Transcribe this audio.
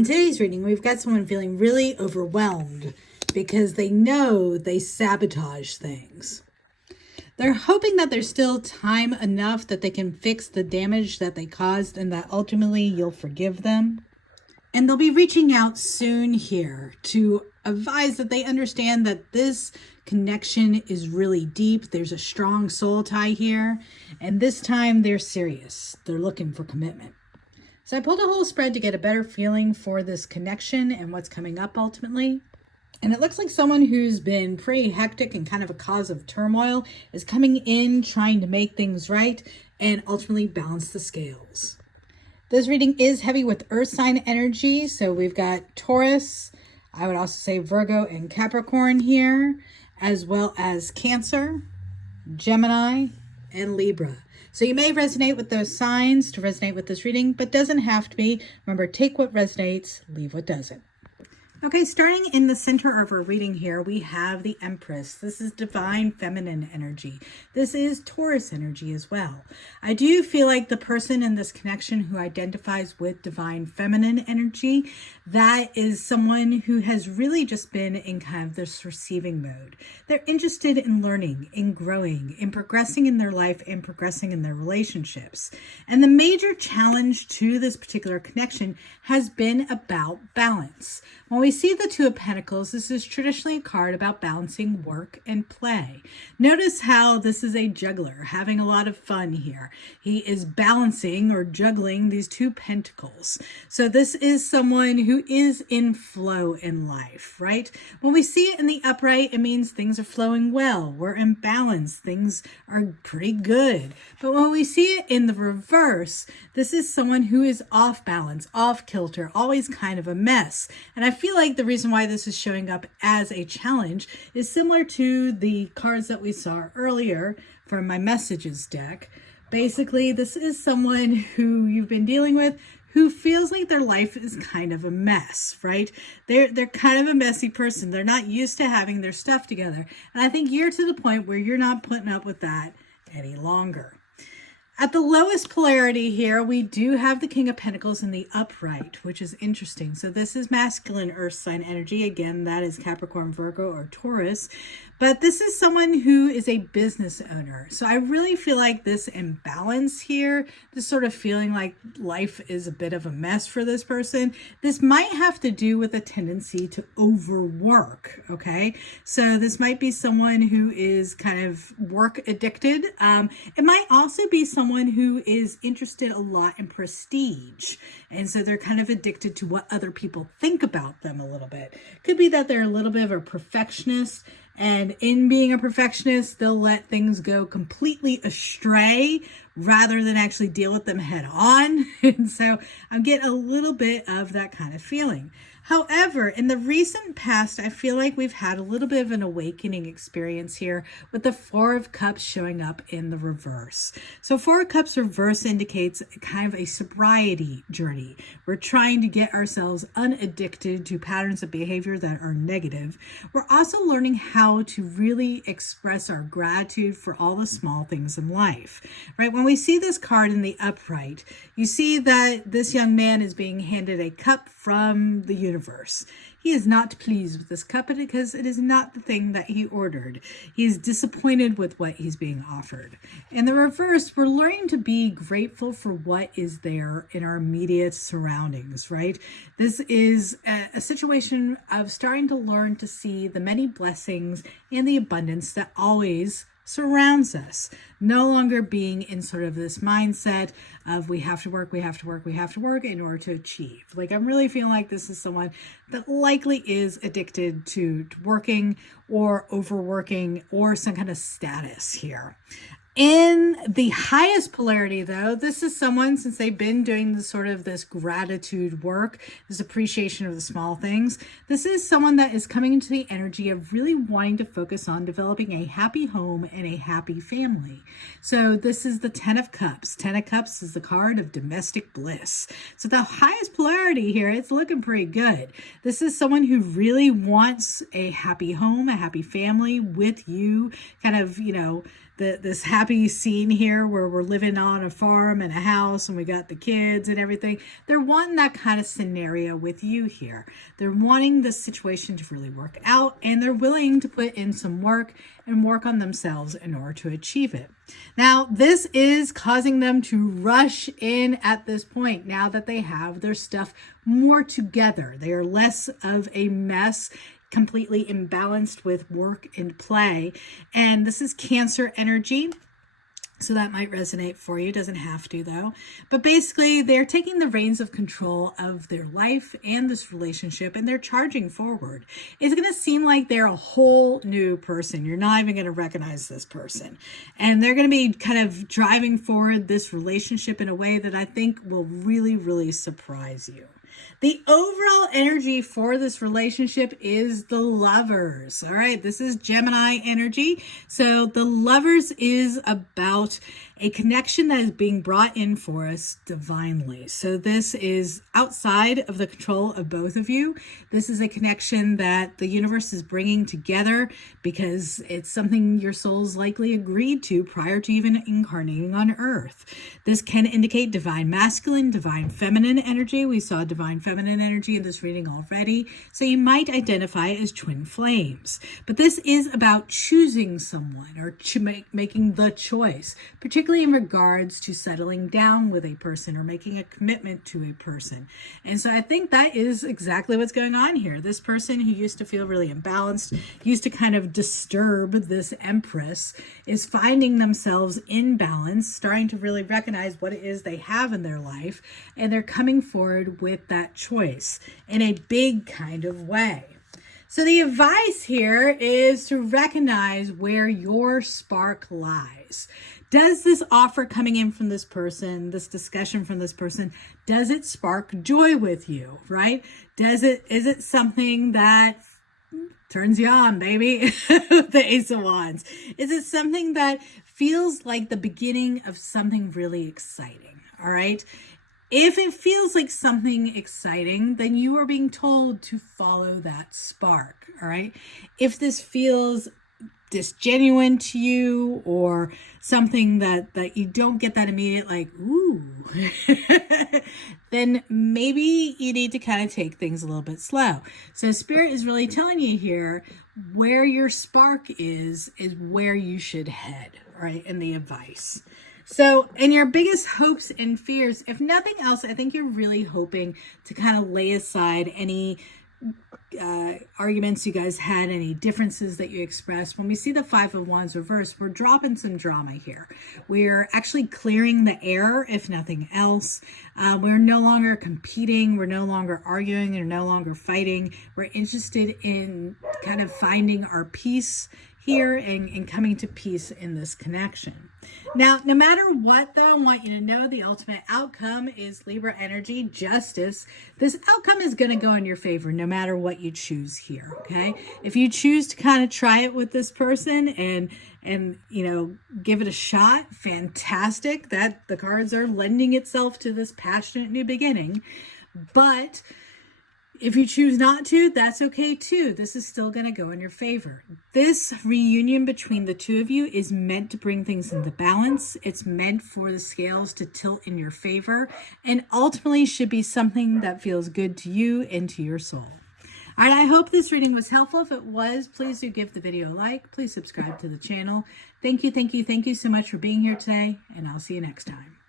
In today's reading, we've got someone feeling really overwhelmed because they know they sabotage things. They're hoping that there's still time enough that they can fix the damage that they caused and that ultimately you'll forgive them. And they'll be reaching out soon here to advise that they understand that this connection is really deep. There's a strong soul tie here. And this time they're serious. They're looking for commitment. So I pulled a whole spread to get a better feeling for this connection and what's coming up ultimately. And it looks like someone who's been pretty hectic and kind of a cause of turmoil is coming in, trying to make things right and ultimately balance the scales. This reading is heavy with earth sign energy. So we've got Taurus, I would also say Virgo and Capricorn here, as well as Cancer, Gemini, and Libra. So you may resonate with those signs to resonate with this reading, but doesn't have to be. Remember, take what resonates, leave what doesn't. Okay, starting in the center of our reading here, we have the Empress. This is divine feminine energy. This is Taurus energy as well. I do feel like the person in this connection who identifies with divine feminine energy, that is someone who has really just been in kind of this receiving mode. They're interested in learning, in growing, in progressing in their life, and progressing in their relationships. And the major challenge to this particular connection has been about balance. When we see the Two of Pentacles, this is traditionally a card about balancing work and play. Notice how this is a juggler having a lot of fun here. He is balancing or juggling these two pentacles. So this is someone who is in flow in life, right? When we see it in the upright, it means things are flowing well. We're in balance. Things are pretty good. But when we see it in the reverse, this is someone who is off balance, off kilter, always kind of a mess. And I feel like the reason why this is showing up as a challenge is similar to the cards that we saw earlier from my messages deck. Basically, this is someone who you've been dealing with who feels like their life is kind of a mess, right? They're kind of a messy person. They're not used to having their stuff together. And I think you're to the point where you're not putting up with that any longer. At the lowest polarity here, we do have the King of Pentacles in the upright, which is interesting. So this is masculine earth sign energy. Again, that is Capricorn, Virgo, or Taurus. But this is someone who is a business owner. So I really feel like this imbalance here, this sort of feeling like life is a bit of a mess for this person, this might have to do with a tendency to overwork, okay? So this might be someone who is kind of work addicted. It might also be someone who is interested a lot in prestige. And so they're kind of addicted to what other people think about them a little bit. Could be that they're a little bit of a perfectionist. And in being a perfectionist, they'll let things go completely astray rather than actually deal with them head on. And so I'm getting a little bit of that kind of feeling. However, in the recent past, I feel like we've had a little bit of an awakening experience here with the Four of Cups showing up in the reverse. So Four of Cups reverse indicates kind of a sobriety journey. We're trying to get ourselves unaddicted to patterns of behavior that are negative. We're also learning how to really express our gratitude for all the small things in life, right? When we see this card in the upright, you see that this young man is being handed a cup from the universe. He is not pleased with this cup because it is not the thing that he ordered. He is disappointed with what he's being offered. In the reverse, we're learning to be grateful for what is there in our immediate surroundings, right? This is a situation of starting to learn to see the many blessings and the abundance that always surrounds us, no longer being in sort of this mindset of we have to work in order to achieve. Like, I'm really feeling like this is someone that likely is addicted to working or overworking or some kind of status here. In the highest polarity, though, this is someone, since they've been doing this gratitude work, this appreciation of the small things, this is someone that is coming into the energy of really wanting to focus on developing a happy home and a happy family. So this is the Ten of Cups. Ten of Cups is the card of domestic bliss. So the highest polarity here, it's looking pretty good. This is someone who really wants a happy home, a happy family with you, kind of, this happy scene here where we're living on a farm and a house and we got the kids and everything. They're wanting that kind of scenario with you here. They're wanting the situation to really work out, and they're willing to put in some work and work on themselves in order to achieve it. Now, this is causing them to rush in at this point now that they have their stuff more together. They are less of a mess, completely imbalanced with work and play. And this is Cancer energy, so that might resonate for you. Doesn't have to, though. But basically, they're taking the reins of control of their life and this relationship, and they're charging forward. It's going to seem like they're a whole new person. You're not even going to recognize this person. And they're going to be kind of driving forward this relationship in a way that I think will really, really surprise you. The overall energy for this relationship is the Lovers. All right, this is Gemini energy. So the Lovers is about a connection that is being brought in for us divinely. So this is outside of the control of both of you. This is a connection that the universe is bringing together because it's something your souls likely agreed to prior to even incarnating on Earth. This can indicate divine masculine, divine feminine energy. We saw divine feminine energy in this reading already. So you might identify as twin flames. But this is about choosing someone or making the choice, particularly in regards to settling down with a person or making a commitment to a person. And so I think that is exactly what's going on here. This person who used to feel really imbalanced, used to kind of disturb this Empress, is finding themselves in balance, starting to really recognize what it is they have in their life, and they're coming forward with that choice in a big kind of way. So the advice here is to recognize where your spark lies. Does this offer coming in from this person, this discussion from this person, does it spark joy with you, right? Is it something that turns you on, baby? The Ace of Wands. Is it something that feels like the beginning of something really exciting, all right? If it feels like something exciting, then you are being told to follow that spark, all right? If this feels disgenuine to you or something that you don't get that immediate like, ooh, then maybe you need to kind of take things a little bit slow. So Spirit is really telling you here where your spark is where you should head, right? In the advice. So, in your biggest hopes and fears, if nothing else, I think you're really hoping to kind of lay aside any arguments you guys had, any differences that you expressed. When we see the Five of Wands reversed, we're dropping some drama here. We're actually clearing the air, if nothing else. We're no longer competing. We're no longer arguing. We're no longer fighting. We're interested in kind of finding our peace here and coming to peace in this connection. Now, no matter what, though, I want you to know the ultimate outcome is Libra energy, justice. This outcome is going to go in your favor no matter what you choose here, okay? If you choose to kind of try it with this person and you know, give it a shot, fantastic. That the cards are lending itself to this passionate new beginning. But if you choose not to, that's okay too. This is still going to go in your favor. This reunion between the two of you is meant to bring things into balance. It's meant for the scales to tilt in your favor, and ultimately should be something that feels good to you and to your soul. All right, I hope this reading was helpful. If it was, please do give the video a like. Please subscribe to the channel. Thank you so much for being here today, and I'll see you next time.